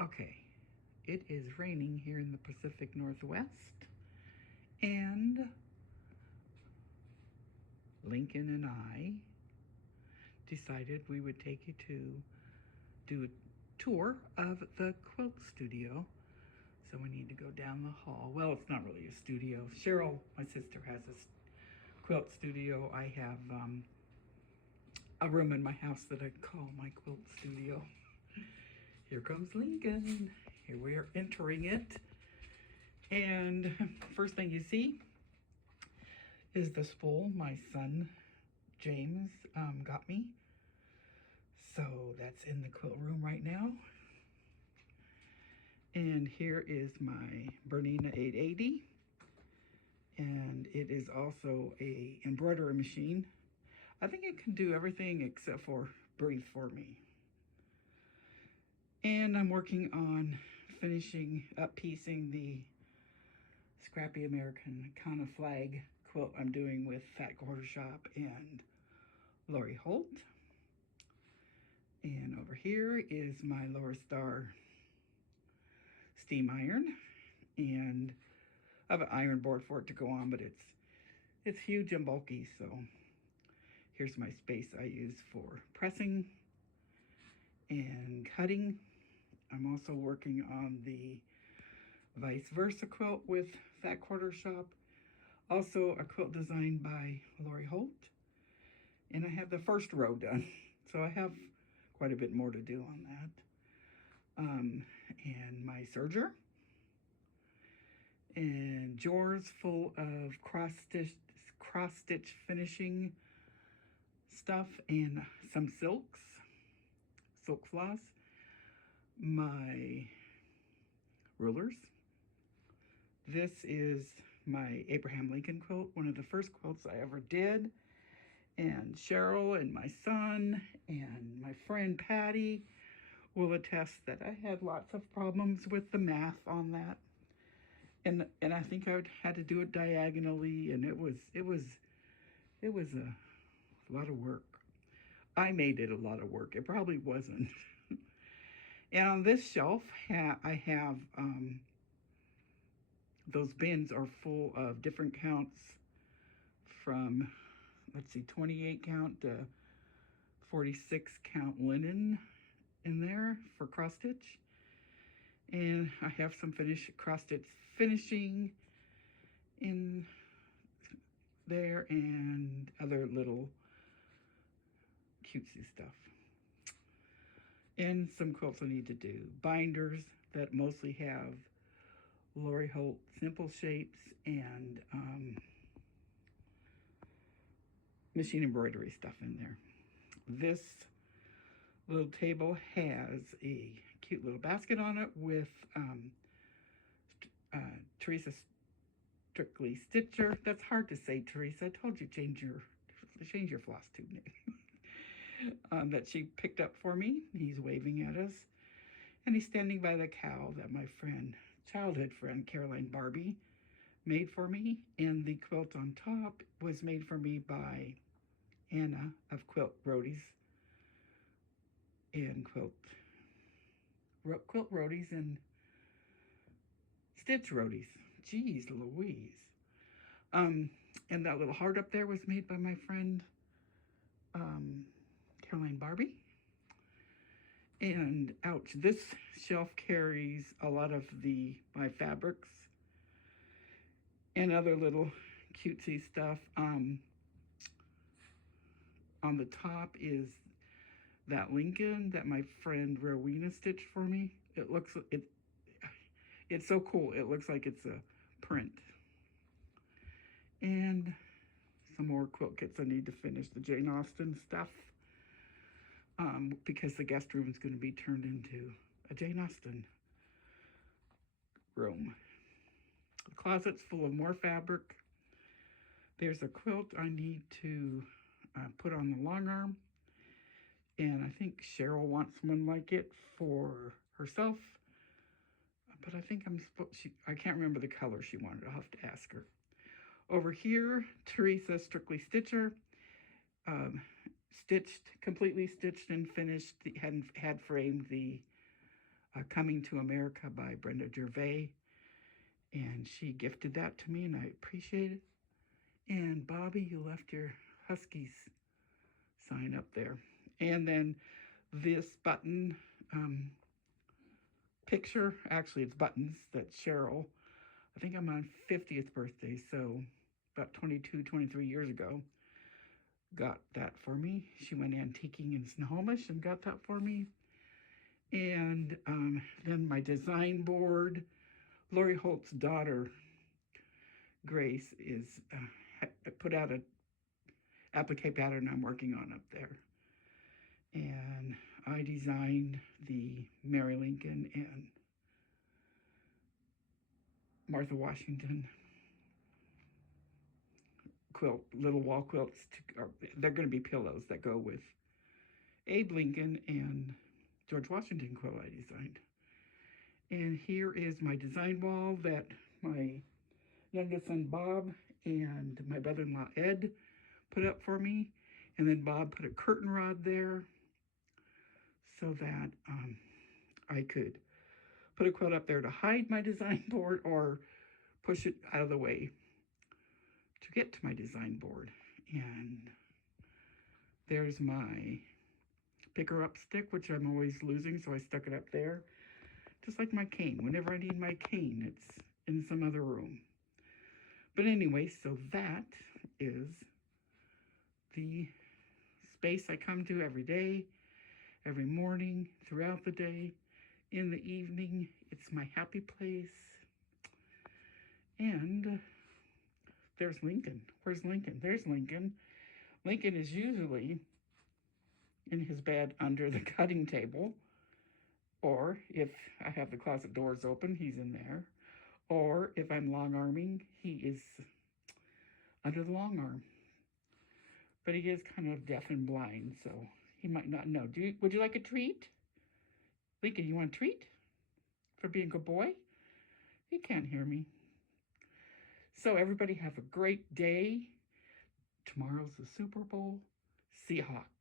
Okay, it is raining here in the Pacific Northwest, and Lincoln and I decided we would take you to do a tour of the Quilt Studio. So we need to go down the hall. Well, it's not really a studio. Cheryl, my sister, has a quilt studio. I have a room in my house that I call my quilt studio. Here comes Lincoln. Here we are entering it. And first thing you see is the spool my son James got me. So that's in the quilt room right now. And here is my Bernina 880. And it is also a embroidery machine. I think it can do everything except for breathe for me. And I'm working on finishing up piecing the Scrappy American kind of flag quilt I'm doing with Fat Quarter Shop and Lori Holt. And over here is my Lower Star steam iron, and I have an iron board for it to go on, but it's huge and bulky. So here's my space I use for pressing and cutting. I'm also working on the vice versa quilt with Fat Quarter Shop, also a quilt designed by Lori Holt, and I have the first row done. So I have quite a bit more to do on that. And my serger and drawers full of cross stitch finishing stuff and some silk floss, my rulers. This is my Abraham Lincoln quilt, one of the first quilts I ever did. And Cheryl and my son and my friend Patty will attest that I had lots of problems with the math on that. And I think I had to do it diagonally, and it was a lot of work. I made it a lot of work. It probably wasn't. And on this shelf, I have those bins are full of different counts from, let's see, 28 count to 46 count linen in there for cross stitch. And I have some cross stitch finishing in there and other little cutesy stuff. And some quilts I need to do. Binders that mostly have Lori Holt simple shapes and machine embroidery stuff in there. This little table has a cute little basket on it with Teresa Strictly Stitcher. That's hard to say, Teresa. I told you change your floss tube name. That she picked up for me. He's waving at us. And he's standing by the cow that my childhood friend, Caroline Barbie, made for me. And the quilt on top was made for me by Anna of Quilt Roadies and Quilt Roadies and Stitch Roadies. Jeez Louise. And that little heart up there was made by my friend Caroline Barbie. And ouch, this shelf carries a lot of my fabrics and other little cutesy stuff. On the top is that Lincoln that my friend Rowena stitched for me. It's so cool. It looks like it's a print. And some more quilt kits I need to finish, the Jane Austen stuff. Because the guest room is going to be turned into a Jane Austen room. The closet's full of more fabric. There's a quilt I need to put on the long arm. And I think Cheryl wants one like it for herself. But I think I can't remember the color she wanted. I'll have to ask her. Over here, Teresa Strictly Stitcher. Completely stitched and finished, had framed the Coming to America by Brenda Gervais. And she gifted that to me, and I appreciate it. And Bobby, you left your Huskies sign up there. And then this button picture, actually it's buttons that Cheryl, I think I'm on 50th birthday, so about 22, 23 years ago, got that for me. She went antiquing in Snohomish and got that for me. And then my design board, Lori Holt's daughter, Grace, is put out a applique pattern I'm working on up there. And I designed the Mary Lincoln and Martha Washington quilt, little wall quilts. They're going to be pillows that go with Abe Lincoln and George Washington quilt I designed. And here is my design wall that my youngest son Bob and my brother-in-law Ed put up for me. And then Bob put a curtain rod there so that I could put a quilt up there to hide my design board or push it out of the way to get to my design board. And there's my picker up stick, which I'm always losing, so I stuck it up there. Just like my cane. Whenever I need my cane, it's in some other room. But anyway, so that is the space I come to every day, every morning, throughout the day, in the evening. It's my happy place. And there's Lincoln. Where's Lincoln? There's Lincoln. Lincoln is usually in his bed under the cutting table. Or if I have the closet doors open, he's in there. Or if I'm long arming, he is under the long arm. But he is kind of deaf and blind, so he might not know. Would you like a treat? Lincoln, you want a treat for being a good boy? He can't hear me. So everybody have a great day. Tomorrow's the Super Bowl. Seahawks.